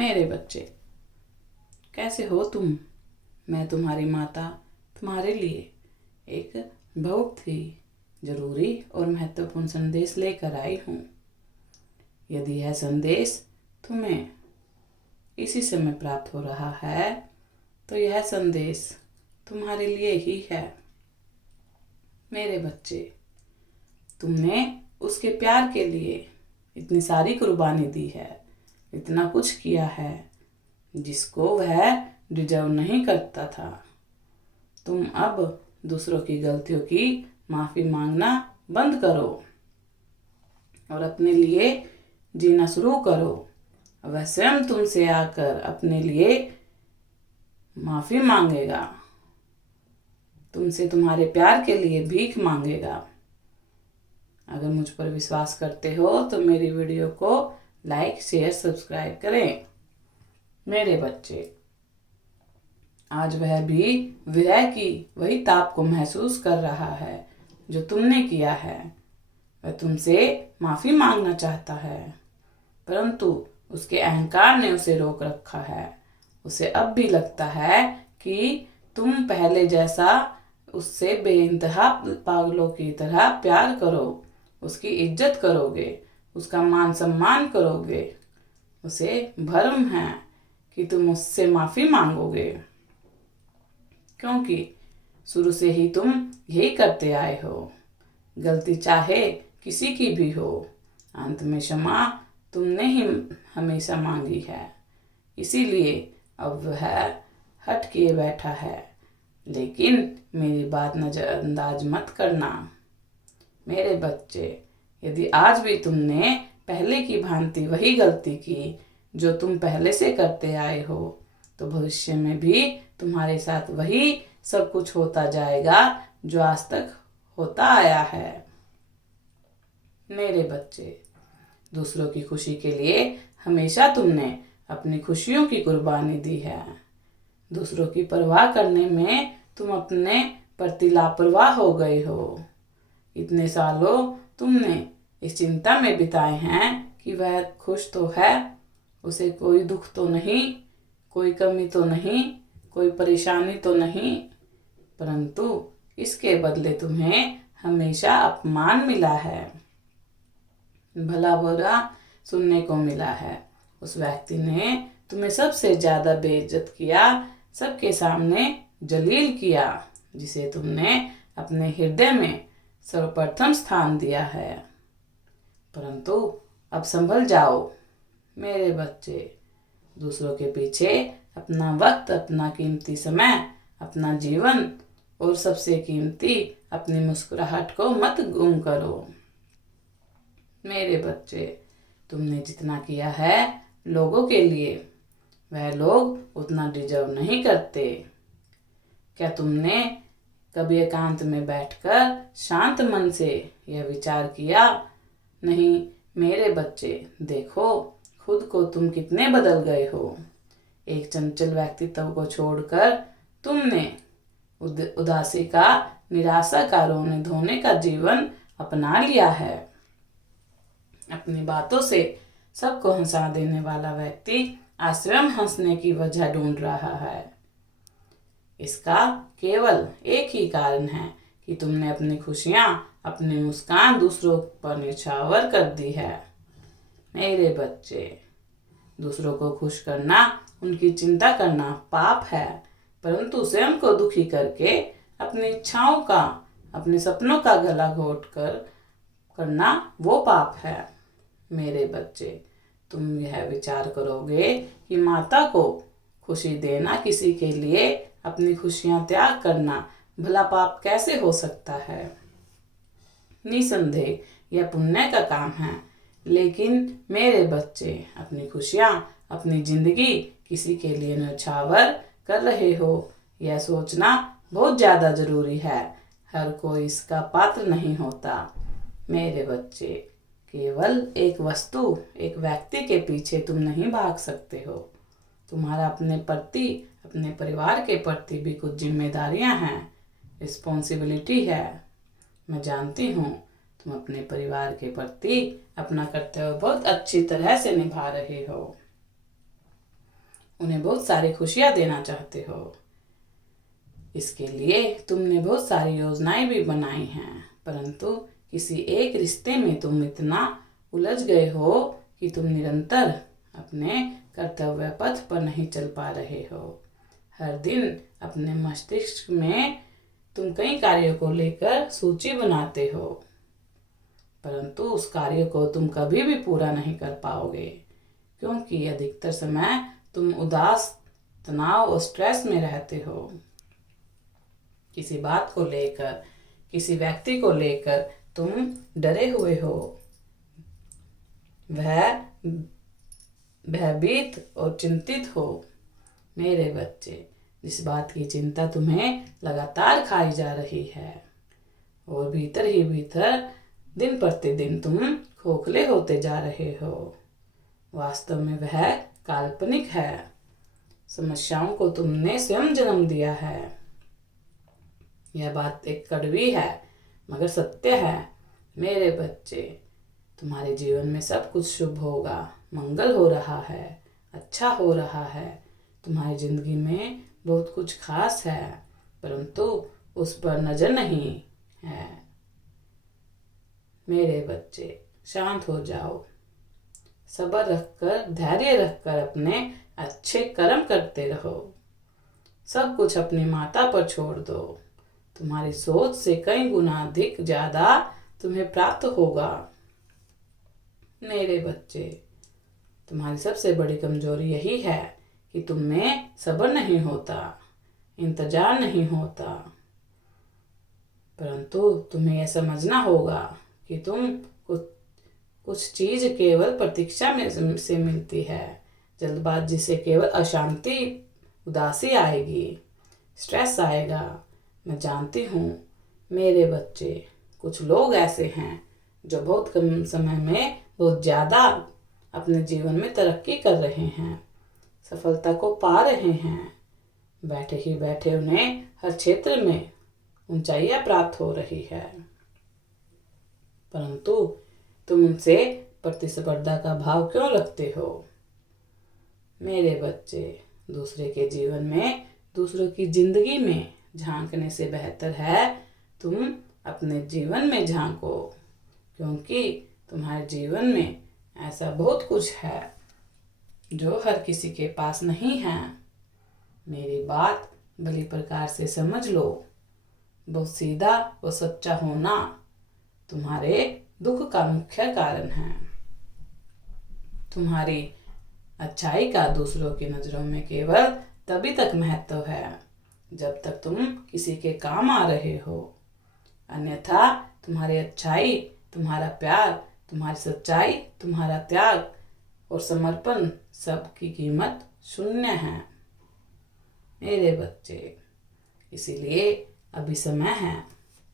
मेरे बच्चे, कैसे हो तुम। मैं तुम्हारी माता तुम्हारे लिए एक बहुत ही जरूरी और महत्वपूर्ण संदेश लेकर आई हूँ। यदि यह संदेश तुम्हें इसी समय प्राप्त हो रहा है तो यह संदेश तुम्हारे लिए ही है। मेरे बच्चे, तुमने उसके प्यार के लिए इतनी सारी कुर्बानी दी है, इतना कुछ किया है जिसको वह डिजर्व नहीं करता था। तुम अब दूसरों की गलतियों की माफ़ी मांगना बंद करो और अपने लिए जीना शुरू करो। वह स्वयं तुमसे आकर अपने लिए माफ़ी मांगेगा, तुमसे तुम्हारे प्यार के लिए भीख मांगेगा। अगर मुझ पर विश्वास करते हो तो मेरी वीडियो को लाइक, शेयर, सब्सक्राइब करें। मेरे बच्चे, आज वह भी विरह की वही ताप को महसूस कर रहा है जो तुमने किया है। वह तुमसे माफ़ी मांगना चाहता है, परंतु उसके अहंकार ने उसे रोक रखा है। उसे अब भी लगता है कि तुम पहले जैसा उससे बेइंतहा पागलों की तरह प्यार करो, उसकी इज्जत करोगे, उसका मान सम्मान करोगे। उसे भ्रम है कि तुम उससे माफ़ी मांगोगे, क्योंकि शुरू से ही तुम यही करते आए हो। गलती चाहे किसी की भी हो, अंत में क्षमा तुमने ही हमेशा मांगी है। इसीलिए अब वह हट किए बैठा है, लेकिन मेरी बात नज़रअंदाज मत करना। मेरे बच्चे, यदि आज भी तुमने पहले की भांति वही गलती की जो तुम पहले से करते आए हो, तो भविष्य में भी तुम्हारे साथ वही सब कुछ होता जाएगा जो आज तक होता आया है। मेरे बच्चे, दूसरों की खुशी के लिए हमेशा तुमने अपनी खुशियों की कुर्बानी दी है। दूसरों की परवाह करने में तुम अपने प्रति लापरवाह हो गए हो। इतने सालों तुमने इस चिंता में बिताए हैं कि वह खुश तो है, उसे कोई दुख तो नहीं, कोई कमी तो नहीं, कोई परेशानी तो नहीं, परंतु इसके बदले तुम्हें हमेशा अपमान मिला है, भला बुरा सुनने को मिला है। उस व्यक्ति ने तुम्हें सबसे ज़्यादा बेइज्जत किया, सबके सामने जलील किया, जिसे तुमने अपने हृदय में सर्वप्रथम स्थान दिया है। परंतु अब संभल जाओ मेरे बच्चे। दूसरों के पीछे अपना वक्त, अपना कीमती समय, अपना जीवन और सबसे कीमती अपनी मुस्कुराहट को मत गुम करो। मेरे बच्चे, तुमने जितना किया है लोगों के लिए, वह लोग उतना डिजर्व नहीं करते। क्या तुमने कभी एकांत में बैठकर शांत मन से यह विचार किया? नहीं मेरे बच्चे, देखो खुद को तुम कितने बदल गए हो। एक चंचल व्यक्तित्व को छोड़कर तुमने उदासी का, निराशा का, रोने धोने का जीवन अपना लिया है। अपनी बातों से सबको हंसा देने वाला व्यक्ति आज स्वयं हंसने की वजह ढूंढ रहा है। इसका केवल एक ही कारण है कि तुमने अपनी खुशियां, अपनी मुस्कान दूसरों पर निछावर कर दी है। मेरे बच्चे, दूसरों को खुश करना, उनकी चिंता करना पाप है, परंतु स्वयं को दुखी करके अपनी इच्छाओं का, अपने सपनों का गला घोट कर करना वो पाप है। मेरे बच्चे, तुम यह विचार करोगे कि माता को खुशी देना, किसी के लिए अपनी खुशियां त्याग करना भला पाप कैसे हो सकता है? निसंदेह यह पुण्य का काम है, लेकिन मेरे बच्चे, अपनी खुशियां, अपनी जिंदगी किसी के लिए न्यौछावर कर रहे हो, यह सोचना बहुत ज़्यादा ज़रूरी है। हर कोई इसका पात्र नहीं होता। मेरे बच्चे, केवल एक वस्तु, एक व्यक्ति के पीछे तुम नहीं भाग सकते हो। तुम्हारा अपने प्रति, अपने परिवार के प्रति भी कुछ जिम्मेदारियां हैं, रिस्पॉन्सिबिलिटी है। मैं जानती हूँ तुम अपने परिवार के प्रति अपना कर्तव्य बहुत अच्छी तरह से निभा रहे हो। उन्हें बहुत सारी खुशियाँ देना चाहते हो। इसके लिए तुमने बहुत सारी योजनाएं भी बनाई हैं, परंतु किसी एक रिश्ते में तुम इतना उलझ गए हो कि तुम निरंतर अपने कर्तव्य पथ पर नहीं चल पा रहे हो। हर दिन अपने मस्तिष्क में तुम कई कार्यों को लेकर सूची बनाते हो, परंतु उस कार्य को तुम कभी भी पूरा नहीं कर पाओगे, क्योंकि अधिकतर समय तुम उदास, तनाव और स्ट्रेस में रहते हो। किसी बात को लेकर, किसी व्यक्ति को लेकर तुम डरे हुए हो, भयभीत और चिंतित हो। मेरे बच्चे, जिस बात की चिंता तुम्हें लगातार खाई जा रही है और भीतर ही भीतर दिन प्रतिदिन तुम खोखले होते जा रहे हो, वास्तव में वह काल्पनिक है। समस्याओं को तुमने स्वयं जन्म दिया है। यह बात एक कड़वी है मगर सत्य है। मेरे बच्चे, तुम्हारे जीवन में सब कुछ शुभ होगा, मंगल हो रहा है, अच्छा हो रहा है। तुम्हारी जिंदगी में बहुत कुछ खास है, परंतु उस पर नजर नहीं है। मेरे बच्चे, शांत हो जाओ, सब्र रखकर, धैर्य रखकर अपने अच्छे कर्म करते रहो। सब कुछ अपनी माता पर छोड़ दो। तुम्हारी सोच से कई गुना अधिक ज्यादा तुम्हें प्राप्त होगा। मेरे बच्चे, तुम्हारी सबसे बड़ी कमजोरी यही है कि तुम में सब्र नहीं होता, इंतजार नहीं होता। परंतु तुम्हें यह समझना होगा कि तुम कुछ चीज केवल प्रतीक्षा में से मिलती है। जल्दबाजी से केवल अशांति, उदासी आएगी, स्ट्रेस आएगा। मैं जानती हूँ मेरे बच्चे, कुछ लोग ऐसे हैं जो बहुत कम समय में बहुत ज़्यादा अपने जीवन में तरक्की कर रहे हैं, सफलता को पा रहे हैं। बैठे ही बैठे उन्हें हर क्षेत्र में ऊंचाइयां प्राप्त हो रही है, परंतु तुम उनसे प्रतिस्पर्धा का भाव क्यों रखते हो? मेरे बच्चे, दूसरे के जीवन में, दूसरों की जिंदगी में झांकने से बेहतर है तुम अपने जीवन में झांको, क्योंकि तुम्हारे जीवन में ऐसा बहुत कुछ है जो हर किसी के पास नहीं है। मेरी बात भली प्रकार से समझ लो। बहुत सीधा और सच्चा होना तुम्हारे दुख का मुख्य कारण है। तुम्हारी अच्छाई का दूसरों की नजरों में केवल तभी तक महत्व है जब तक तुम किसी के काम आ रहे हो, अन्यथा तुम्हारी अच्छाई, तुम्हारा प्यार, तुम्हारी सच्चाई, तुम्हारा त्याग और समर्पण सब की कीमत शून्य है। मेरे बच्चे, इसीलिए अभी समय है,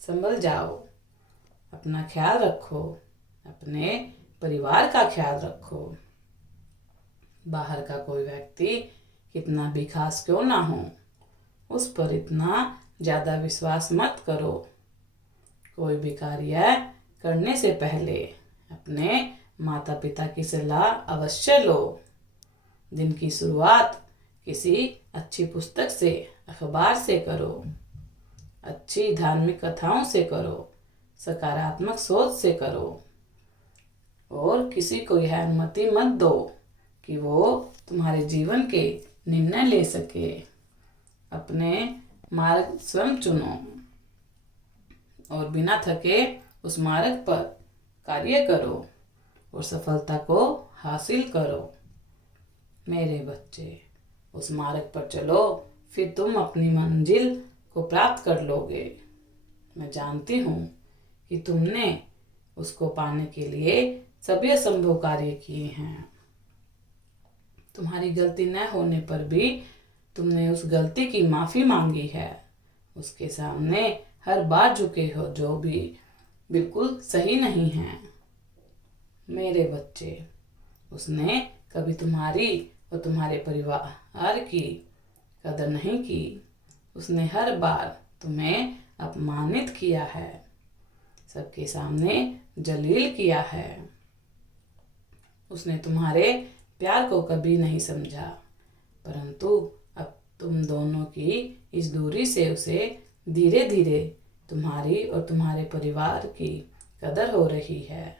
संभल जाओ, अपना ख्याल रखो, अपने परिवार का ख्याल रखो। बाहर का कोई व्यक्ति कितना भी खास क्यों ना हो, उस पर इतना ज़्यादा विश्वास मत करो। कोई भी कार्य करने से पहले अपने माता पिता की सलाह अवश्य लो। दिन की शुरुआत किसी अच्छी पुस्तक से, अखबार से करो, अच्छी धार्मिक कथाओं से करो, सकारात्मक सोच से करो, और किसी को यह अनुमति मत दो कि वो तुम्हारे जीवन के निर्णय ले सके। अपने मार्ग स्वयं चुनो और बिना थके उस मार्ग पर कार्य करो और सफलता को हासिल करो। मेरे बच्चे, उस मार्ग पर चलो, फिर तुम अपनी मंजिल को प्राप्त कर लोगे। मैं जानती हूँ कि तुमने उसको पाने के लिए सभी असंभव कार्य किए हैं। तुम्हारी गलती न होने पर भी तुमने उस गलती की माफ़ी मांगी है, उसके सामने हर बार झुके हो जो भी बिल्कुल सही नहीं है। मेरे बच्चे, उसने कभी तुम्हारी और तुम्हारे परिवार की कदर नहीं की। उसने हर बार तुम्हें अपमानित किया है, सबके सामने जलील किया है। उसने तुम्हारे प्यार को कभी नहीं समझा। परंतु अब तुम दोनों की इस दूरी से उसे धीरे धीरे तुम्हारी और तुम्हारे परिवार की कदर हो रही है।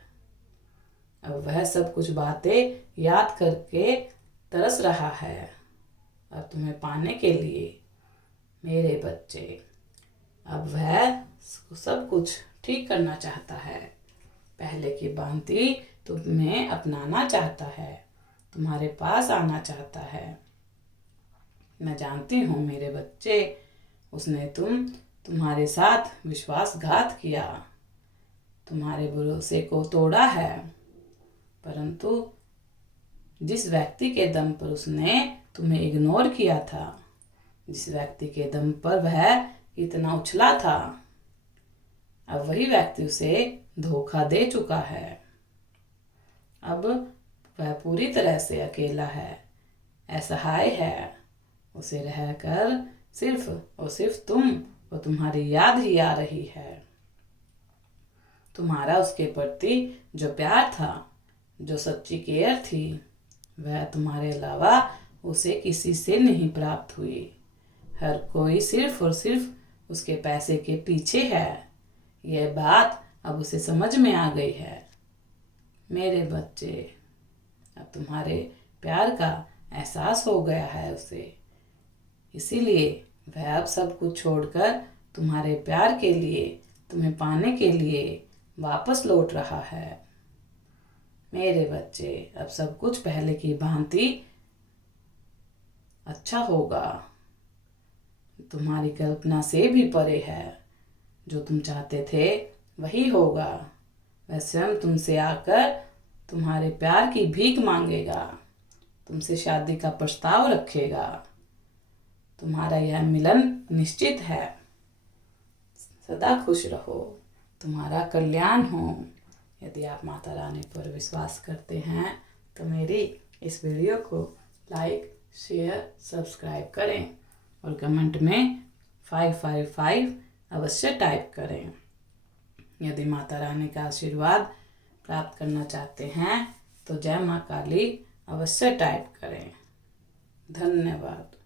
अब वह सब कुछ बातें याद करके तरस रहा है और तुम्हें पाने के लिए। मेरे बच्चे, अब वह सब कुछ ठीक करना चाहता है। पहले की भांति तुम्हें अपनाना चाहता है, तुम्हारे पास आना चाहता है। मैं जानती हूँ मेरे बच्चे, उसने तुम्हारे साथ विश्वासघात किया, तुम्हारे भरोसे को तोड़ा है, परंतु जिस व्यक्ति के दम पर उसने तुम्हें इग्नोर किया था, जिस व्यक्ति के दम पर वह इतना उछला था, अब वही व्यक्ति उसे धोखा दे चुका है। अब वह पूरी तरह से अकेला है, असहाय है। उसे रहकर सिर्फ और सिर्फ तुम और तुम्हारी याद ही आ रही है। तुम्हारा उसके प्रति जो प्यार था, जो सच्ची केयर थी, वह तुम्हारे अलावा उसे किसी से नहीं प्राप्त हुई। हर कोई सिर्फ और सिर्फ उसके पैसे के पीछे है। यह बात अब उसे समझ में आ गई है। मेरे बच्चे, अब तुम्हारे प्यार का एहसास हो गया है उसे, इसीलिए वह अब सब कुछ छोड़कर तुम्हारे प्यार के लिए, तुम्हें पाने के लिए वापस लौट रहा है। मेरे बच्चे, अब सब कुछ पहले की भांति अच्छा होगा। तुम्हारी कल्पना से भी परे है। जो तुम चाहते थे वही होगा। वह स्वयं तुमसे आकर तुम्हारे प्यार की भीख मांगेगा, तुमसे शादी का प्रस्ताव रखेगा। तुम्हारा यह मिलन निश्चित है। सदा खुश रहो, तुम्हारा कल्याण हो। यदि आप माता रानी पर विश्वास करते हैं तो मेरी इस वीडियो को लाइक, शेयर, सब्सक्राइब करें और कमेंट में 555 अवश्य टाइप करें। यदि माता रानी का आशीर्वाद प्राप्त करना चाहते हैं तो जय माँ काली अवश्य टाइप करें। धन्यवाद।